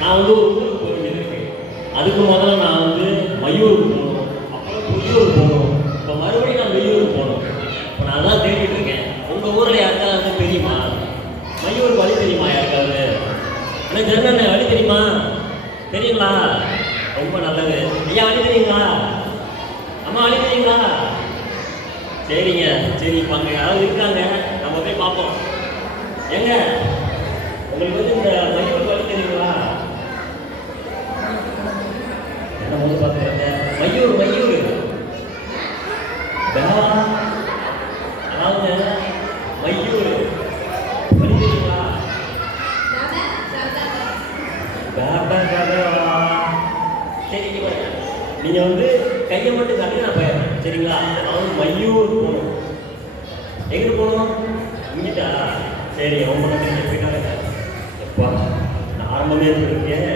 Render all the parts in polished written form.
நான் வந்து ஒரு ஊருக்கு போக வேண்டியது. அதுக்கு முதல்ல நான் வந்து மையூருக்கு போகணும், அப்புறம் பொய்யூர் போகணும், இப்போ மறுபடியும் நான் மெய்யூருக்கு போகணும். இப்போ நான் தான் தேடிட்டு இருக்கேன். உங்கள் ஊரில் யாருக்காவது தெரியுமா? மையூருக்கு வழி தெரியுமா யாருக்காவது? எனக்கு தெரிஞ்ச வழி தெரியுமா? தெரியுங்களா? ரொம்ப நல்லது. ஐயா வழி தெரியுங்களா? அம்மா வழி தெரியுங்களா? சரிங்க, சரி. இப்போ அங்கே யாராவது இருக்காங்க, நம்ம போய் பார்ப்போம். ஏங்க உங்களுக்கு வந்து இந்த மையூருக்கு வழி தெரியுங்களா? என்ன வந்து பார்க்குறாங்க? மையூர் மையூர் அதாவது மையூர் வழி தெரியுங்களா? சரி, நீங்கள் வந்து கையை மட்டும் காட்டி நான் போயிடுறேன், சரிங்களா? அதாவது மையூர் போகணும். எங்கே போகணும்? இங்கிட்டா? சரி, ரொம்ப நன்றி. போயிட்டாங்க. எப்பா நான் ஆரம்பமே இருக்கேன்,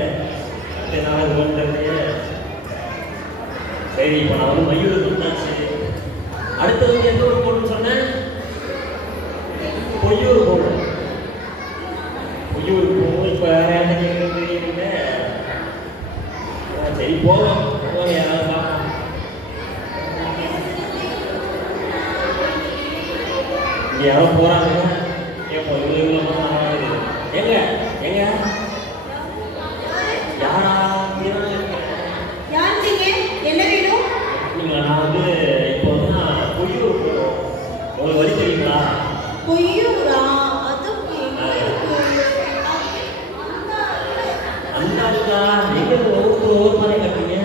அடுத்த நாள் தெரியலையே. சரி, இப்போ நான் வந்து மையூருக்கு வந்தாச்சு. அடுத்து வந்து எந்த ஊருக்கு போகணும்னு சொன்னேன்? பொய்யூர் போகணும். பொய்யூருக்கு போகணும். இப்போ என்ன கேட்குறது தெரியல. சரி, போகலாம். யாராவது பார்க்கலாம். இங்கே யாரோ போகிறாங்க. கேட்போம். எங்க எங்க யாரா? நான் வந்து இப்போ வந்து நான் பொய்யூர் போகணும். உங்களுக்கு வழி தெரியுங்களா? பொய்யூரா? அந்த ஆளுக்கா? எங்க ஒவ்வொரு மாதிரி கட்டுறீங்க?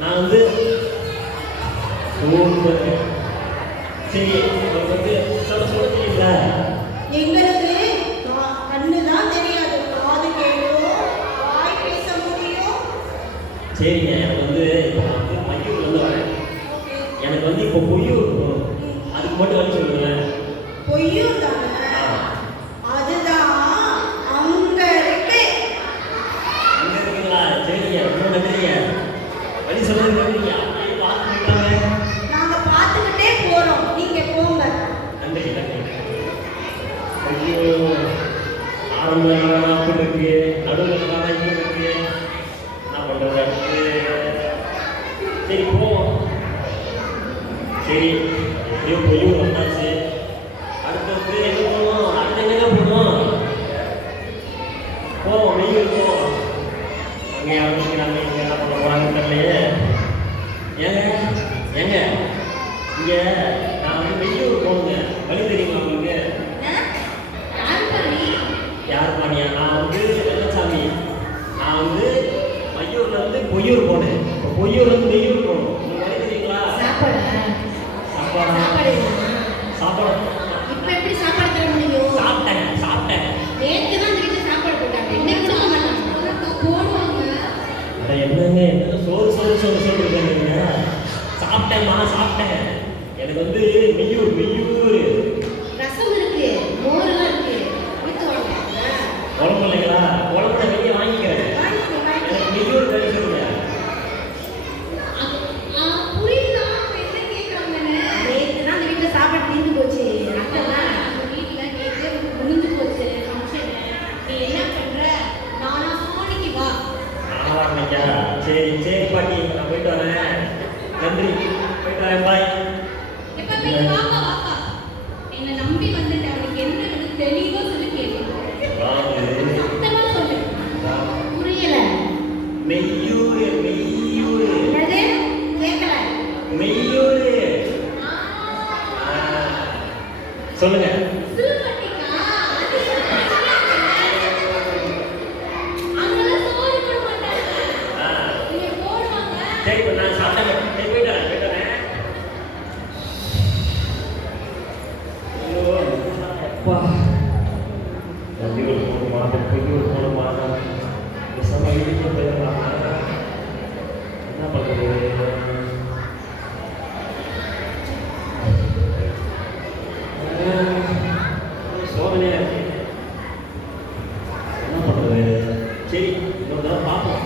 நான் வந்து சரி, உங்களுக்கு வந்து சொல்ல தெரியுங்களா? எங்களுக்கு கண்ணு தான் தெரியாது, காது கேட்கும், வாய் பேச முடியும். சரிங்க, எனக்கு வந்து இப்போ நான் வந்து மையூர்ல இருந்து வரேன். எனக்கு வந்து இப்போ பொய்யூர் போகணும். அதுக்கு மட்டும் வழி சொல்லுங்களேன். பொய்யூர் தானே? அதுதான் அங்க இருக்கு. அங்க இருக்குங்களா? சரிங்க, ரொம்ப நன்றிங்க. வழி சொல்லுங்க. நன்றிங்க. பார்த்துக்கிட்டாங்க. நாங்க பார்த்துக்கிட்டே போறோம், நீங்க போங்க. நன்றி நன்றி. ஐயோ, ஆரம்பம் அப்படி இருக்கு, நடுவில் இப்படி இருக்கு. என்ன பண்ணுறது? சரி, போவோம். சரி, எப்படியோ பொய்யூர் வந்தாச்சு. அடுத்து வந்து எங்கே போகணும்? அடுத்து எங்கே போகணும்? போவோம், மெய்யூர் போவோம். அங்கே யாரும் நிற்கிறாங்க, இங்கே என்ன பண்ண போகிறாங்கன்னு தெரியலையே. ஏங்க ஏங்க இங்கே நான் வந்து மெய்யூர் போகணுங்க. வழி தெரியுமா உங்களுக்கு? யார் பாணியா? நான் வந்து வெள்ளச்சாமி. நான் வந்து மையூர்லேருந்து பொய்யூர் போனேன். இப்போ பொய்யூர்லேருந்து மெய்யூர் போகணும். உங்களுக்கு வழி தெரியுங்களா? சாப்பாடு இப்ப எப்படி சாப்பாடு தர முடியும்? சாப்பிட்டேன். நேத்து தான் இந்த வீட்டுல சாப்பாடு போட்டாங்க, இன்னைக்கு கொடுக்க மாட்டாங்க. போடுவாங்க. அட என்னங்க, என்ன சோறு சொல்றீங்க? சாப்பிட்டேன். எனக்கு வந்து மெய்யூர் ரசம் இருக்கு, மோரெல்லாம் இருக்கு, ஊத்துவாங்க. குழம்பு இல்லைங்களா? குழம்புல வெளியே வாங்கிக்கிறேன். எனக்கு மெய்யூர் கறி சொல்லுங்க. புரியுதா என்ன கேட்கறாங்கன்னு? நேத்து தான் இந்த வீட்டுல சாப்பாடு தீர்ந்து போச்சு. அதான் வீட்டுல நேத்து முடிஞ்சு போச்சு ஃபங்க்ஷன். நீ என்ன பண்ற? நாளைக்கு வா. வரலையா? சரி பாட்டி, நான் போயிட்டு வரேன். நன்றி, போயிட்டு வரேன். பாய். வாப்பா என்ன நம்பி வந்துட்டேன். அவனுக்கு என்ன வேணும் தெளிவா சொல்லி கேட்கணும். சத்தமா சொல்லு. புரியல. மெய்யூர் என்னது? கேட்கல. மெய்யூர் சொல்லுங்க. சிறுபட்டிக்கா? அங்கெல்லாம் சோறு போட மாட்டாங்க, இங்க போடுவாங்க. சரி, இப்போ நான் சாப்பிட்டேன். போயிட்டு வரேன். அப்பா, மெய்யூர் போகணுமா? பொய்யூர் போகணுமா? வீட்டுக்கு போயிடலாம். என்ன பண்ணுறது? சோதனையாக இருக்கு. என்ன பண்ணுறது? சரி, இன்னொரு தடவை பார்ப்போம்.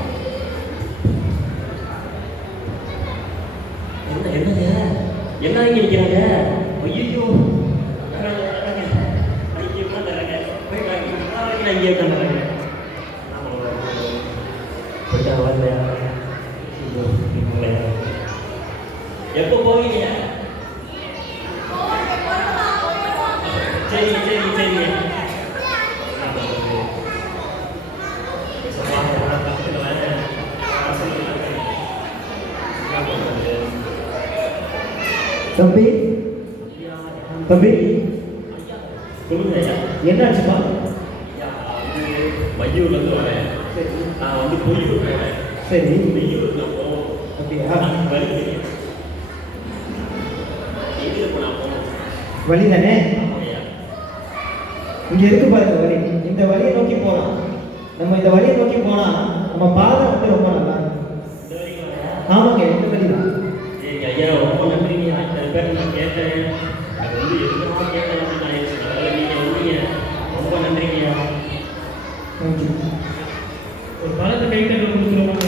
என்னங்க என்ன இங்கே நிற்கிறாங்க? ஐயோ, ஐக்கியமாக தராங்க. போய் நான் இங்கே உட்காந்துறாங்க. போயிட்டாங்களா இல்லையா? எப்போ போவீங்க? சரிங்க சரிங்க சரிங்க. தம்பி தம்பி சொல்லுங்க ஐயா. என்னாச்சுப்பா? ஐயா, மையூர்லேருந்து வரேன். நான் வந்து பொய்யூர் போகிறேன். சரி மெய்யூர் நான் போவோம். அப்படியா? வழி தெரியும். எதில் இப்போ நான் போகணும்? வழி தானே? ஐயா இங்க இருக்கு பாருங்க வழி. இந்த வழியை நோக்கி போலாம். நம்ம இந்த வழியை நோக்கி போனா நம்ம பாதை வந்து ரொம்ப நல்லா இருக்கும். இந்த வரைக்கும் வரேன். ஆமாங்க, இந்த வழி தான். சரிங்க ஐயா, ரொம்ப நன்றிங்க. இத்தனை பேர் நான் கேட்டேன். அது வந்து எதுவுமா கேட்டேன் அப்படின்னு ஆயிடுச்சு. அதனால் நீங்கள் வந்தீங்க. ரொம்ப நன்றிங்கய்யா. தேங்க்யூ. ஒரு பழத்தை கை தட்ட கொடுத்துருவோம்.